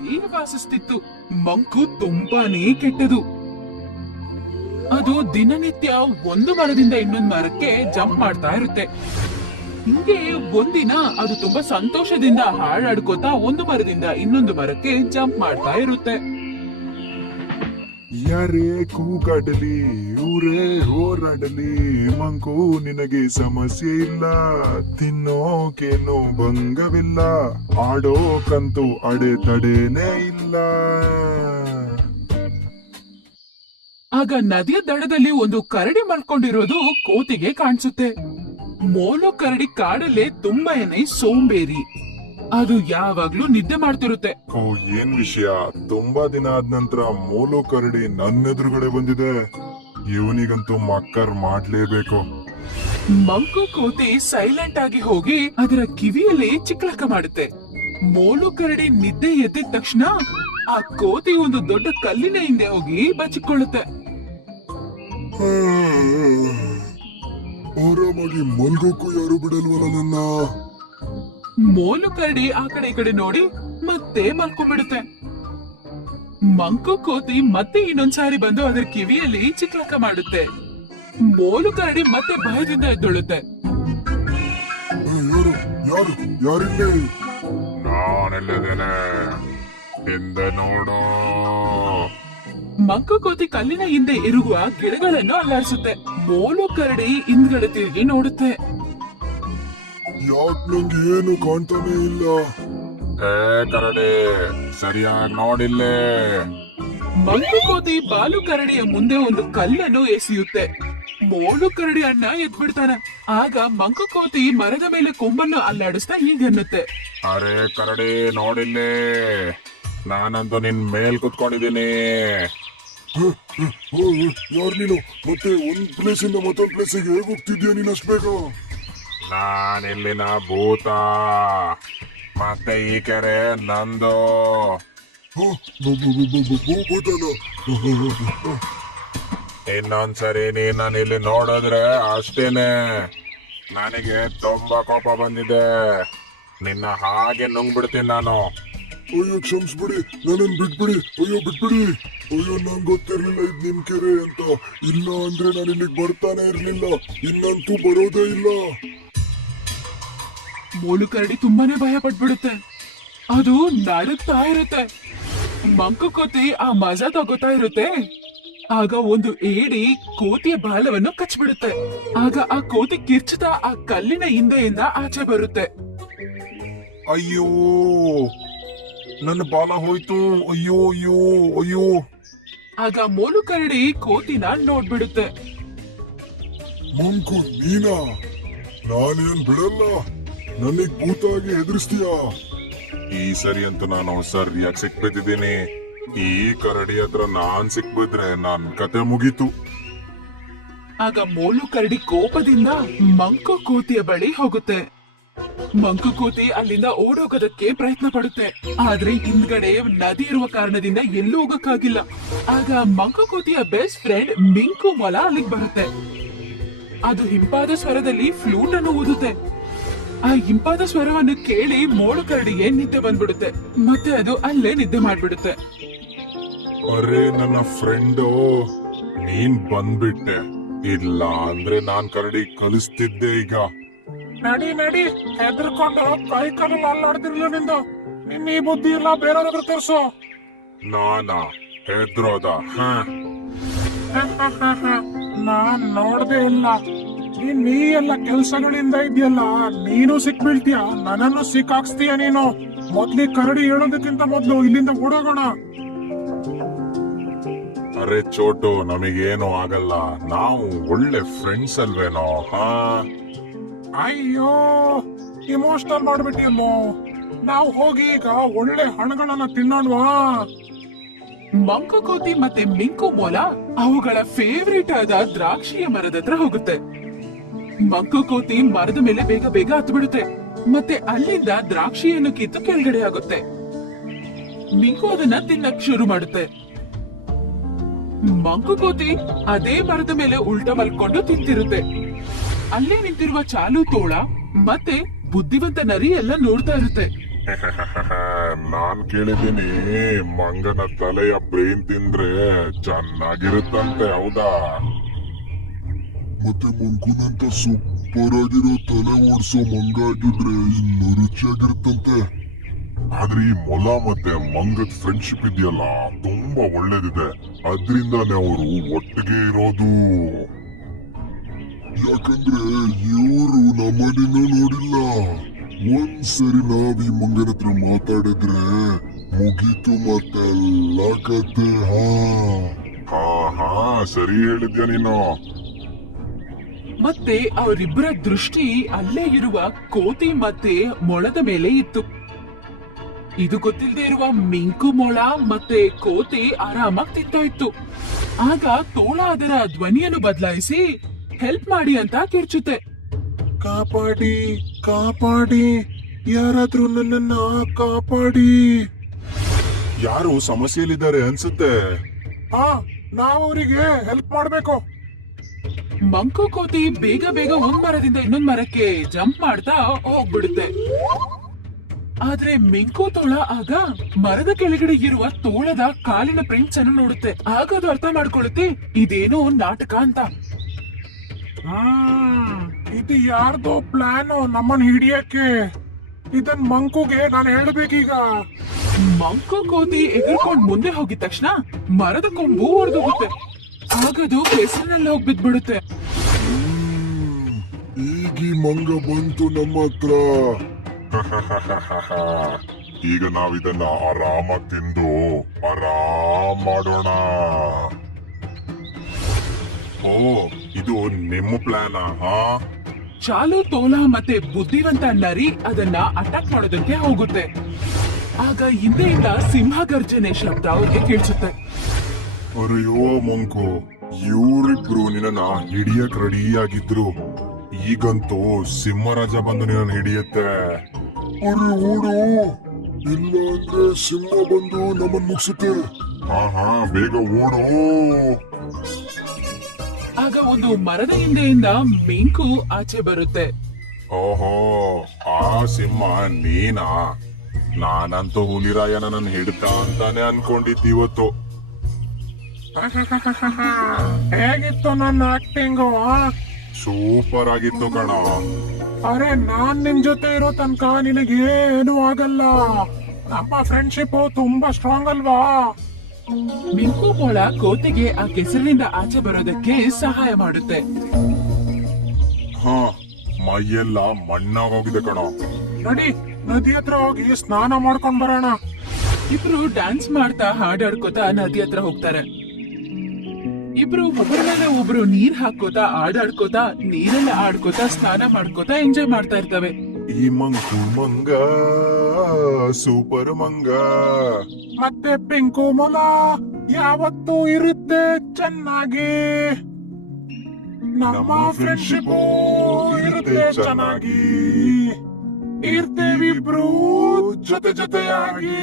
ಕೋತಿ ವಾಸಿಸ್ತಿತ್ತು. ಮಂಕು ತುಂಬಾನೇ ಕೆಟ್ಟದು. ಅದು ದಿನನಿತ್ಯ ಒಂದು ಮರದಿಂದ ಇನ್ನೊಂದು ಮರಕ್ಕೆ ಜಂಪ್ ಮಾಡ್ತಾ ಇರುತ್ತೆ. ಹಿಂಗೆ ಒಂದಿನ ಅದು ತುಂಬಾ ಸಂತೋಷದಿಂದ ಹಾಡಾಡ್ಕೋತಾ ಒಂದು ಮರದಿಂದ ಇನ್ನೊಂದು ಮರಕ್ಕೆ ಜಂಪ್ ಮಾಡ್ತಾ ಇರುತ್ತೆ. ಯಾರೇ ಕೂಗಾಡಲಿ ಊರೇ ಹೋರಾಡಲಿ ಮಂಕು ನಿನಗೆ ಸಮಸ್ಯೆ ಇಲ್ಲ, ತಿನ್ನೋಕೇನು ಭಂಗವಿಲ್ಲ, ಆಡೋಕಂತೂ ಅಡೆತಡೆನೇ ಇಲ್ಲ. ಆಗ ನದಿಯ ದಡದಲ್ಲಿ ಒಂದು ಕರಡಿ ಮಲ್ಕೊಂಡಿರೋದು ಕೋತಿಗೆ ಕಾಣಿಸುತ್ತೆ. ಮೋಲು ಕರಡಿ ಕಾಡಲ್ಲೇ ತುಂಬಾನೇ ಸೋಂಬೇರಿ. ಅದು ಯಾವಾಗ್ಲೂ ನಿದ್ದೆ ಮಾಡ್ತಿರುತ್ತೆ. ಓ, ಏನ್ ವಿಷಯ? ತುಂಬಾ ದಿನ ಆದ ನಂತರ ಮೋಲು ಕರಡಿ ನನ್ನ ಎದುರುಗಡೆ ಬಂದಿದೆ. ಇವನಿಗಂತೂ ಮಕ್ಕರ್ ಮಾಡ್ಲೇಬೇಕು. ಮಂಕು ಕೋತಿ ಸೈಲೆಂಟ್ ಆಗಿ ಹೋಗಿ ಅದರ ಕಿವಿಯಲ್ಲಿ ಚಿಕ್ಲಕ ಮಾಡುತ್ತೆ. ಮೋಲು ಕರಡಿ ನಿದ್ದೆ ಎದ್ದಿದ ತಕ್ಷಣ ಆ ಕೋತಿ ಒಂದು ದೊಡ್ಡ ಕಲ್ಲಿನ ಹಿಂದೆ ಹೋಗಿ ಬಚ್ಚಿಕೊಳ್ಳುತ್ತೆ. ಆರಾಮಾಗಿ ಮಲ್ಗೋಕ್ಕೂ ಯಾರು ಬಿಡಲ್ವಲ್ಲ ನನ್ನ. ಮೋಲು ಕರಡಿ ಆ ಕಡೆ ಈ ಕಡೆ ನೋಡಿ ಮತ್ತೆ ಮಲ್ಕೊಂಡ್ಬಿಡುತ್ತೆ. ಮಂಕು ಕೋತಿ ಮತ್ತೆ ಇನ್ನೊಂದ್ಸಾರಿ ಬಂದು ಅದರ ಕಿವಿಯಲ್ಲಿ ಚಿಕ್ಲಕ ಮಾಡುತ್ತೆ. ಮೋಲು ಕರಡಿ ಮತ್ತೆ ಭಯದಿಂದ ಎದ್ದೊಳುತ್ತೆ. ಯಾರು ಯಾರು ಯಾರಿಲ್ಲಿ? ನಾನೆಲ್ಲಿದ್ದೇನೆ, ಹಿಂದೆ ನೋಡು. ಮಂಕು ಕೋತಿ ಕಲ್ಲಿನ ಹಿಂದೆ ಇರುವ ಗಿಡಗಳನ್ನು ಅಲ್ಲಾಡಿಸುತ್ತೆ. ಮೋಲು ಕರಡಿ ಹಿಂದ್ಗಡೆ ತಿರುಗಿ ನೋಡುತ್ತೆ. ಯಾಕ್ ನಂಗೆ ಏನು ಕಾಣ್ತಾನೆ ಇಲ್ಲ? ಕರಡಿ ಸರಿಯಾಗಿ ನೋಡಿಲ್ಲೇ. ಮಂಕು ಕೋತಿ ಬಾಲು ಕರಡಿಯ ಮುಂದೆ ಒಂದು ಕಲ್ಲನ್ನು ಎಸೆಯುತ್ತೆ. ಮೋಲು ಕರಡಿ ಅಣ್ಣ ಎದ್ಬಿಡ್ತಾನ. ಆಗ ಮಂಕು ಕೋತಿ ಮರದ ಮೇಲೆ ಕೊಂಬನ್ನು ಅಲ್ಲಾಡಿಸ್ತಾ ಹೀಗನ್ನುತ್ತೆ. ಅರೆ ಕರಡಿ ನೋಡಿಲ್ಲೇ, ನಾನಂತೂ ನಿನ್ ಮೇಲ್ ಕುತ್ಕೊಂಡಿದ್ದೀನಿ. ಯಾರು ನೀನು? ಮತ್ತೆ ಒಂದ್ ಪ್ಲೇಸ್ ಇಂದ ಮತ್ತೊಂದ್ ಪ್ಲೇಸಿಗೆ ಹೇಗೆ ಹೋಗ್ತಿದ್ಯಾ ನೀನ್ ಅಷ್ಟ್ ಬೇಗ? ನಾನಿಲ್ಲಿನ ಭೂತ, ಮತ್ತೆ ಈ ಕೆರೆ ನಂದು. ಭೂತನ? ಇನ್ನೊಂದ್ಸರಿ ನೀನ್ ನಾನು ಇಲ್ಲಿ ನೋಡಿದ್ರೆ ಅಷ್ಟೇನೆ ನನಗೆ ತುಂಬಾ ಕೋಪ ಬಂದಿದೆ. ನಿನ್ನ ಹಾಗೆ ನುಂಗ್ಬಿಡ್ತೀನಿ ನಾನು. ಅಯ್ಯೋ ಕ್ಷಮಿಸ್ಬಿಡಿ, ನನ್ನನ್ನು ಬಿಟ್ಬಿಡಿ. ಅಯ್ಯೋ ಬಿಟ್ಬಿಡಿ. ಅಯ್ಯೋ ನಂಗೆ ಗೊತ್ತಿರ್ಲಿಲ್ಲ ಇದ್ ನಿಮ್ ಕೆರೆ ಅಂತ. ಇಲ್ಲ ಅಂದ್ರೆ ನಾನು ಇಲ್ಲಿಗೆ ಬರ್ತಾನೆ ಇರ್ಲಿಲ್ಲ. ಇನ್ನಂತೂ ಬರೋದೇ ಇಲ್ಲ. ಮೋಲು ಕರಡಿ ತುಂಬಾನೇ ಭಯ ಪಟ್ಬಿಡುತ್ತೆ. ಅದು ನಡುತ್ತಾ ಇರುತ್ತೆ. ಮಂಕು ಕೋತಿ ಆ ಮಜಾ ತಗೋತಾ ಇರುತ್ತೆ. ಆಗ ಒಂದು ಏಡಿ ಕೋತಿಯ ಬಾಲವನ್ನು ಕಚ್ಬಿಡುತ್ತೆ. ಆಗ ಆ ಕೋತಿ ಕಿರ್ಚುತ್ತಾ ಆ ಕಲ್ಲಿನ ಹಿಂದೆಯಿಂದ ಆಚೆ ಬರುತ್ತೆ. ಅಯ್ಯೋ, ನನ್ನ ಬಾಲ ಹೋಯ್ತು. ಅಯ್ಯೋ ಅಯ್ಯೋ ಅಯ್ಯೋ. ಆಗ ಮೋಲು ಕರಡಿ ಕೋತಿನ ನೋಡ್ಬಿಡುತ್ತೆ. ಮಂಕು ನೀನಾ? ನಾನೇನ್ ಬಿಡಲ್ಲ. ನನಗ್ ಭೂತಾಗಿ ಎದುರಿಸ್ತೀಯಾ? ಈ ಸರಿ ಅಂತೂ ನಾನು ಸರಿಯಾಗಿ ಸಿಕ್ಬಿಟ್ಟಿದ್ದೀನಿ. ಈ ಕರಡಿ ಹತ್ರ ನಾನ್ ಸಿಕ್ಬಿದ್ರೆ ನನ್ ಕತೆ ಮುಗೀತು. ಆಗ ಮೋಲು ಕರಡಿ ಕೋಪದಿಂದ ಮಂಕು ಕೋತಿಯ ಬಳಿ ಹೋಗುತ್ತೆ. ಮಂಕು ಕೋತಿ ಅಲ್ಲಿಂದ ಓಡೋಗೋದಕ್ಕೆ ಪ್ರಯತ್ನ ಪಡುತ್ತೆ. ಆದ್ರೆ ಹಿಂದ್ಗಡೆ ನದಿ ಇರುವ ಕಾರಣದಿಂದ ಎಲ್ಲೂ ಹೋಗಕ್ಕಾಗಿಲ್ಲ. ಆಗ ಮಂಕು ಕೋತಿಯ ಬೆಸ್ಟ್ ಫ್ರೆಂಡ್ ಮಿಂಕು ಮೊಲ ಅಲ್ಲಿಗೆ ಬರುತ್ತೆ. ಅದು ಹಿಂಪಾದ ಸ್ವರದಲ್ಲಿ ಫ್ಲೂಟ್ ಅನ್ನು ಊದುತ್ತೆ. ಆ ಹಿಂಪಾದ ಸ್ವರವನ್ನು ಕೇಳಿ ಮೋಳು ಕರಡಿಗೆ ನಿದ್ದೆ ಬಂದ್ಬಿಡುತ್ತೆ. ಮತ್ತೆ ಅದು ಅಲ್ಲೇ ನಿದ್ದೆ ಮಾಡ್ಬಿಡುತ್ತೆ. ಅರೆ ನನ್ನ ಫ್ರೆಂಡು, ನೀನ್ ಬಂದ್ಬಿಟ್ಟೆ. ಇಲ್ಲ ಅಂದ್ರೆ ನಾನ್ ಕರಡಿ ಕಲಿಸ್ತಿದ್ದೆ ಈಗ. ನಡಿ ನಡಿ, ಹೆದರ್ಕೊಂಡು ಕೈ ಕಾಲಲ್ಲಿ ಅಲ್ಲಾಡ್ತಿರ್ಲಿಲ್ಲ ನಿಂದು. ನಿನ್ನ ಈ ಬುದ್ಧಿ ಇಲ್ಲ, ಬೇರೆಯವ್ರ ತೋರ್ಸು. ನಾನಾ ಹೆದ್ರೋದ? ನಾನ್ ನೋಡ್ದೆ ಇಲ್ಲ. ನೀ ಎಲ್ಲ ಕೆಲ್ಸಗಳಿಂದ ಇದೆಯಲ್ಲ, ನೀನು ಸಿಕ್ಬೀಳ್ತೀಯ, ನನ್ನನ್ನು ಸಿಕ್ಕಾಕ್ಸ್ತೀಯ ನೀನು. ಮೊದ್ಲಿ ಕರಡಿ ಹೇಳೋದಕ್ಕಿಂತ ಮೊದ್ಲು ಇಲ್ಲಿಂದ ಓಡೋಗೋಣ. ಅರೆ ಚೋಟು, ನಮಗೇನು ಆಗಲ್ಲ. ನಾವು ಒಳ್ಳೆ ಫ್ರೆಂಡ್ಸ್ ಅಲ್ವೇನೋ? ಅಯ್ಯೋ, ಇಮೋಷನಲ್ ಮಾಡ್ಬಿಟ್ಟಿಯಲ್ಲೋ. ನಾವು ಹೋಗಿ ಈಗ ಒಳ್ಳೆ ಹಣ್ಣುಗಳನ್ನ ತಿನ್ನೋಣವಾ? ಮಂಕು ಕೋತಿ ಮತ್ತೆ ಮಿಂಕು ಮೊಲ ಅವುಗಳ ಫೇವ್ರೇಟ್ ಆದ ದ್ರಾಕ್ಷಿಯ ಮರದ ಹತ್ರ ಹೋಗುತ್ತೆ. ಮಂಕು ಕೋತಿ ಮರದ ಮೇಲೆ ಬೇಗ ಬೇಗ ಹತ್ತು ಬಿಡುತ್ತೆ. ಮತ್ತೆ ಅಲ್ಲಿಂದ ದ್ರಾಕ್ಷಿಯನ್ನು ಕಿತ್ತು ಕೆಳಗಡೆ ಆಗುತ್ತೆ. ಮಿಂಕು ಅದನ್ನ ತಿನ್ನಕ್ ಶುರು ಮಾಡುತ್ತೆ. ಮಂಕು ಕೋತಿ ಅದೇ ಮರದ ಮೇಲೆ ಉಲ್ಟಾ ಮಲ್ಕೊಂಡು ತಿಂತಿರುತ್ತೆ. ಅಲ್ಲೇ ನಿಂತಿರುವ ಚಾಲು ತೋಳ ಮತ್ತೆ ಬುದ್ಧಿವಂತ ನರಿ ಎಲ್ಲ ನೋಡ್ತಾ ಇರುತ್ತೆ. ನಾನ್ ಕೇಳಿದ್ದೀನಿ ಮಂಗನ ತಲೆಯ ಬ್ರೈನ್ ತಿಂದ್ರೆ ಚೆನ್ನಾಗಿರುತ್ತಂತೆ, ಹೌದಾ? ಮತ್ತೆ ಮಂಕುನಂತ ಸೂಪರ್ ಆಗಿರೋ ತಲೆ ಓಡಿಸೋ ಮಂಗ ಆಗಿದ್ರೆ ಇನ್ನು ರುಚಿಯಾಗಿರುತ್ತಂತೆ. ಆದ್ರೆ ಈ ಮೊಲ ಮತ್ತೆ ಮಂಗದ ಫ್ರೆಂಡ್ಶಿಪ್ ಇದೆಯಲ್ಲ, ತುಂಬಾ ಒಳ್ಳೇದಿದೆ. ಅದ್ರಿಂದಾನೇ ಅವರು ಒಟ್ಟಿಗೆ ಇರೋದು. ಯಾಕಂದ್ರೆ ಇವರು ನಮ್ಮನಿನ ನೋಡಿಲ್ಲ. ಒಂದ್ಸರಿ ನಾವ್ ಈ ಮಂಗನ ಹತ್ರ ಮಾತಾಡಿದ್ರೆ ಮುಗೀತು ಮತ್ತೆಲ್ಲ ಕತೆ. ಹಾ ಹಾ, ಸರಿ ಹೇಳಿದ್ಯಾ ನೀನು. ಮತ್ತೆ ಅವರಿಬ್ಬರ ದೃಷ್ಟಿ ಅಲ್ಲೇ ಇರುವ ಕೋತಿ ಮತ್ತೆ ಮೊಳದ ಮೇಲೆ ಇತ್ತು. ಇದು ಗೊತ್ತಿಲ್ಲದೆ ಇರುವ ಮಿಂಕು ಮೊಳ ಮತ್ತೆ ಕೋತಿ ಆರಾಮಾಗಿ ತಿಂತಾ ಇತ್ತು. ಆಗ ತೋಳ ಅದರ ಧ್ವನಿಯನ್ನು ಬದಲಾಯಿಸಿ ಹೆಲ್ಪ್ ಮಾಡಿ ಅಂತ ಕಿರ್ಚುತ್ತೆ. ಕಾಪಾಡಿ ಕಾಪಾಡಿ, ಯಾರಾದ್ರೂ ನನ್ನನ್ನ ಕಾಪಾಡಿ. ಯಾರು ಸಮಸ್ಯೆಯಲ್ಲಿದ್ದಾರೆ ಅನ್ಸುತ್ತೆ. ನಾವು ಅವರಿಗೆ ಹೆಲ್ಪ್ ಮಾಡ್ಬೇಕು. ಮಂಕು ಕೋತಿ ಬೇಗ ಬೇಗ ಒಂದ್ ಮರದಿಂದ ಇನ್ನೊಂದ್ ಮರಕ್ಕೆ ಜಂಪ್ ಮಾಡ್ತಾ ಹೋಗ್ಬಿಡುತ್ತೆ. ಆದ್ರೆ ಮಿಂಕು ತೋಳ ಆಗ ಮರದ ಕೆಳಗಡೆ ಇರುವ ತೋಳದ ಕಾಲಿನ ಪ್ರಿಂಟ್ಸ್ ಅನ್ನು ನೋಡುತ್ತೆ. ಆಗ ಅದು ಅರ್ಥ ಮಾಡ್ಕೊಳ್ಳುತ್ತೆ ಇದೇನೋ ನಾಟಕ ಅಂತ. ಇದು ಯಾರ್ದೋ ಪ್ಲಾನ್ ನಮ್ಮನ್ನ ಹಿಡಿಯಕ್ಕೆ. ಇದನ್ ಮಂಕುಗೆ ನಾನು ಹೇಳ್ಬೇಕೀಗ. ಮಂಕು ಕೋತಿ ಎಗರ್ಕೊಂಡ್ ಮುಂದೆ ಹೋಗಿದ ತಕ್ಷಣ ಮರದ ಕೊಂಬು ಹೊಡೆದೋಗುತ್ತೆ. ಆಗದು ಕೆಸರಿನಲ್ಲಿ ಹೋಗಿ ಬಿದ್ಬಿಡುತ್ತೆ. ಈಗ ಈ ಮಂಗ ಬಂತು ನಮ್ಮ ಹತ್ರ. ಈಗ ನಾವಿದನ್ನ ಆರಾಮಾಗಿ ತಿಂದು ಆರಾಮ್ ಮಾಡೋಣ. ಓ, ಇದು ನಿಮ್ಮ ಪ್ಲಾನ್? ಚಾಲು ತೋಳ ಮತ್ತೆ ಬುದ್ಧಿವಂತ ನರಿ ಅದನ್ನ ಅಟ್ಯಾಕ್ ಮಾಡೋದಕ್ಕೆ ಹೋಗುತ್ತೆ. ಆಗ ಹಿಂದೆಯಿಂದ ಸಿಂಹ ಗರ್ಜನೆ ಶಬ್ದ ಅವ್ರಿಗೆ ಕೇಳಿಸುತ್ತೆ. ಅರೆಯೋ ಮಂಕು, ಇವರಿಬ್ರು ನಿನ್ನ ಹಿಡಿಯಕ್ ರೆಡಿ ಆಗಿದ್ರು. ಈಗಂತೂ ಸಿಂಹರಾಜ ಬಂದು ನಿನ್ನ ಹಿಡಿಯುತ್ತೆ. ಅರೆ ಓಡು, ಇಲ್ಲ ಅಂದ್ರೆ ಸಿಂಹ ಬಂದು ನಮ್ಮನ್ ಮುಗಿಸುತ್ತೆ. ಹಾ, ಬೇಗ ಓಡು. ಆಗ ಒಂದು ಮರದ ಹಿಂದೆಯಿಂದ ಮಿಂಕು ಆಚೆ ಬರುತ್ತೆ. ಓಹೋ, ಆ ಸಿಂಹ ನೀನಾ? ನಾನಂತೂ ಹುಲಿರಾಯನ ನನ್ನ ಹಿಡ್ತಾ ಅಂತಾನೆ ಅನ್ಕೊಂಡಿದ್ದಿ ಇವತ್ತು. ಹೇಗಿತ್ತು ನನ್ನ ಆಕ್ಟಿಂಗು? ಸೂಪರ್ ಆಗಿತ್ತು ಕಣ. ಅರೆ, ನಾನ್ ನಿನ್ ಜೊತೆ ಇರೋ ತನಕ ನಿನಗೇನು ಆಗಲ್ಲ. ನಮ್ಮ ಫ್ರೆಂಡ್ಶಿಪ್ ತುಂಬಾ ಸ್ಟ್ರಾಂಗ್ ಅಲ್ವಾ? ಮಿಂಕು ಮೊಳ ಕೋತಿಗೆ ಆ ಕೆಸರಿನಿಂದ ಆಚೆ ಬರೋದಕ್ಕೆ ಸಹಾಯ ಮಾಡುತ್ತೆ. ಹಾ, ಮೈಯೆಲ್ಲ ಮಣ್ಣಾಗೋಗಿದೆ ಕಣ. ನಡಿ, ನದಿ ಹತ್ರ ಹೋಗಿ ಸ್ನಾನ ಮಾಡ್ಕೊಂಡ್ ಬರೋಣ. ಇಬ್ರು ಡ್ಯಾನ್ಸ್ ಮಾಡ್ತಾ ಹಾಡಾಡ್ಕೋತಾ ನದಿ ಹತ್ರ ಹೋಗ್ತಾರೆ. ಇಬ್ರು ಒಬ್ಬರ ಮೇಲೆ ಒಬ್ರು ನೀರ್ ಹಾಕೋತಾ ಆಡಾಡ್ಕೋತಾ ನೀರೆಲ್ಲ ಆಡ್ಕೋತಾ ಸ್ನಾನ ಮಾಡ್ಕೋತಾ ಎಂಜಾಯ್ ಮಾಡ್ತಾ ಇರ್ತವೆ. ಈ ಮಂಕು ಮಂಗ ಸೂಪರ್ ಮಂಗ ಮತ್ತೆ ಪಿಂಕು ಮೊಲ ಯಾವತ್ತೂ ಇರುತ್ತೆ ಚೆನ್ನಾಗಿ. ನಮ್ಮ ಫ್ರೆಂಡ್ಶಿಪ್ ಇರುತ್ತೆ ಚೆನ್ನಾಗಿ. ಇರ್ತೇವಿಬ್ರು ಜೊತೆ ಜೊತೆಯಾಗಿ.